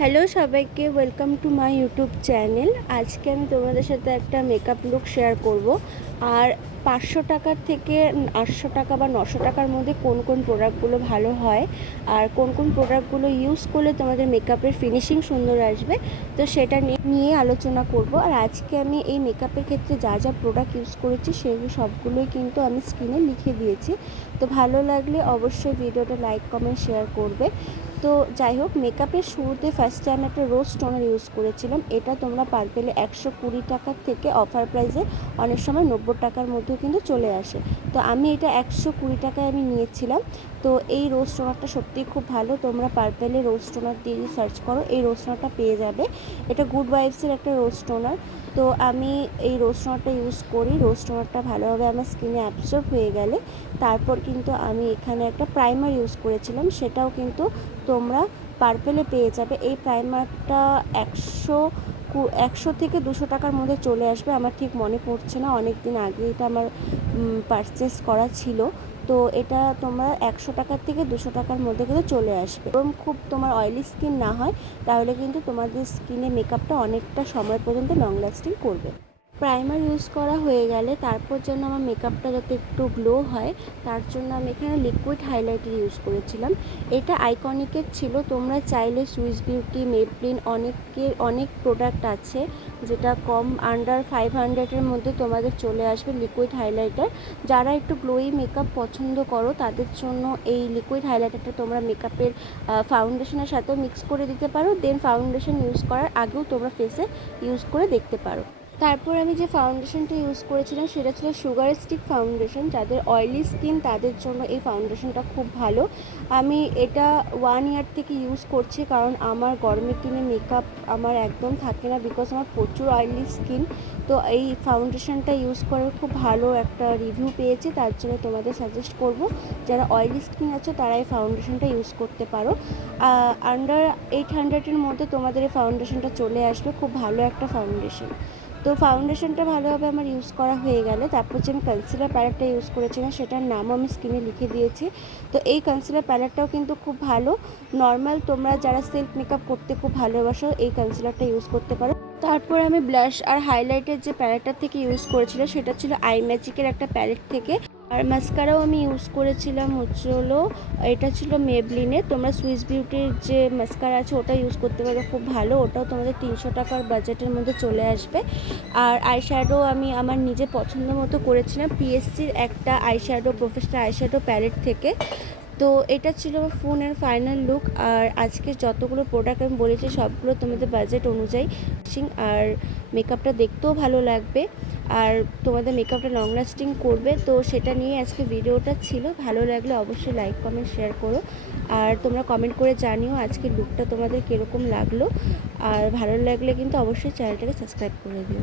Hello সবাইকে, welcome to my YouTube channel. আজকে আমি তোমাদের সাথে একটা মেকআপ লুক শেয়ার করব। আর 500 টাকার থেকে 800 টাকা বা 900 টাকার মধ্যে কোন কোন প্রোডাক্টগুলো ভালো হয় আর কোন কোন প্রোডাক্টগুলো ইউজ করলে তোমাদের মেকআপের ফিনিশিং সুন্দর আসবে, তো সেটা নিয়ে আলোচনা করব। আর আজকে আমি এই মেকআপের ক্ষেত্রে যা যা প্রোডাক্ট ইউজ করেছি সেগুলো সবগুলোই কিন্তু আমি স্ক্রিনে লিখে দিয়েছি। তো ভালো লাগলে অবশ্যই ভিডিওটা লাইক কমেন্ট শেয়ার করবে। তো যাই হোক, মেকআপের শুরুতে ফার্স্টে আমি একটা রোজ টোনার ইউজ করেছিলাম। এটা তোমরা পার্পেলে 120 টাকার থেকে অফার প্রাইসে অনেক সময় 90 টাকার মধ্যেও কিন্তু চলে আসে। তো আমি এটা 120 টাকায় আমি নিয়েছিলাম। তো এই রোজ টোনারটা সত্যিই খুব ভালো। তোমরা পার্পেলে রোজ টোনার দিয়ে সার্চ করো, এই রোজ টোনারটা পেয়ে যাবে। এটা গুড ভাইবসের একটা রোজ টোনার। তো আমি এই রোজ টোনারটা ইউজ করি। রোজ টোনারটা ভালোভাবে আমার স্কিনে অ্যাবসর্ব হয়ে গেলে তারপর কিন্তু আমি এখানে একটা প্রাইমার ইউজ করেছিলাম, সেটাও কিন্তু তোমরা পার্পেলে পেয়ে যাবে। এই প্রাইমারটা 100 থেকে 200 টাকার মধ্যে চলে আসবে। আমার ঠিক মনে পড়ছে না, অনেক দিন আগে এটা আমার পারচেস করা ছিল। তো এটা তোমরা 100 টাকার থেকে 200 টাকার মধ্যে কিন্তু চলে আসবে। এবং খুব তোমার অয়েলি স্কিন না হয় তাহলে কিন্তু তোমাদের স্কিনে মেকআপটা অনেকটা সময় পর্যন্ত লং লাস্টিং করবে। প্রাইমার ইউজ করা হয়ে গেলে তারপর যেন আমার মেকআপটা যাতে একটু গ্লো হয় তার জন্য আমি এখানে লিকুইড হাইলাইটার ইউজ করেছিলাম। এটা আইকনিকের ছিল। তোমরা চাইলে সুইস বিউটি, মেবলিন, অনেক প্রোডাক্ট আছে যেটা কম আন্ডার 500-এর মধ্যে তোমাদের চলে আসবে লিকুইড হাইলাইটার। যারা একটু গ্লোয়ি মেকআপ পছন্দ করো তাদের জন্য এই লিকুইড হাইলাইটারটা তোমরা মেকআপের ফাউন্ডেশনের সাথেও মিক্স করে দিতে পারো। দেন ফাউন্ডেশন ইউজ করার আগেও তোমরা ফেসে ইউজ করে দেখতে পারো। তারপর আমি যে ফাউন্ডেশনটা ইউজ করেছিলাম সেটা ছিল সুগার স্টিক ফাউন্ডেশন। যাদের অয়েলি স্কিন তাদের জন্য এই ফাউন্ডেশনটা খুব ভালো। আমি এটা 1 ইয়ার থেকে ইউজ করছি, কারণ আমার গরমের দিনে মেকআপ আমার একদম থাকে না, বিকজ আমার প্রচুর অয়েলি স্কিন। তো এই ফাউন্ডেশনটা ইউজ করে খুব ভালো একটা রিভিউ পেয়েছি, তার জন্য তোমাদের সাজেস্ট করব যারা অয়েলি স্কিন আছে তারা এই ফাউন্ডেশনটা ইউজ করতে পারো। আন্ডার 800-এর মধ্যে তোমাদের এই ফাউন্ডেশনটা চলে আসবে। খুব ভালো একটা ফাউন্ডেশন। তো ফাউন্ডেশনটা ভালোভাবে আমার ইউজ করা হয়ে গেলে তারপর যে আমি কনসিলার প্যালেটটা ইউজ করেছিলাম সেটার নামও আমি স্ক্রিনে লিখে দিয়েছি। তো এই কনসিলার প্যালেটটাও কিন্তু খুব ভালো। নর্মাল তোমরা যারা সেলফ মেকআপ করতে খুব ভালোবাসো এই কনসিলারটা ইউজ করতে পারো। তারপর আমি ব্লাশ আর হাইলাইটের যে প্যালেটটা থেকে ইউজ করেছিলাম সেটা ছিল আই ম্যাজিকের একটা প্যালেট থেকে। আর মাস্কারাও আমি ইউজ করেছিলাম হলো, এটা ছিল মেবলিনের। তোমরা সুইস বিউটির যে মাস্কারা আছে ওটা ইউজ করতে পারো, খুব ভালো। ওটাও তোমাদের 300 টাকার বাজেটের মধ্যে চলে আসবে। আর আইশ্যাডো আমি আমার নিজের পছন্দ মতো করেছিলাম পিএসসির একটা আইশ্যাডো, প্রফেশনাল আইশ্যাডো প্যালেট থেকে। তো এটা ছিল আমার ফোনের ফাইনাল লুক। আর আজকে যতগুলো প্রোডাক্ট আমি বলেছি সবগুলো তোমাদের বাজেট অনুযায়ী আর মেকআপটা দেখতেও ভালো লাগবে আর তোমাদের মেকআপটা লং লাস্টিং করবে। তো সেটা নিয়ে আজকে ভিডিওটা ছিল। ভালো লাগলে অবশ্যই লাইক কমেন্ট শেয়ার করো। আর তোমরা কমেন্ট করে জানিও আজকের লুকটা তোমাদের কীরকম লাগলো। আর ভালো লাগলে কিন্তু অবশ্যই চ্যানেলটাকে সাবস্ক্রাইব করে দিও।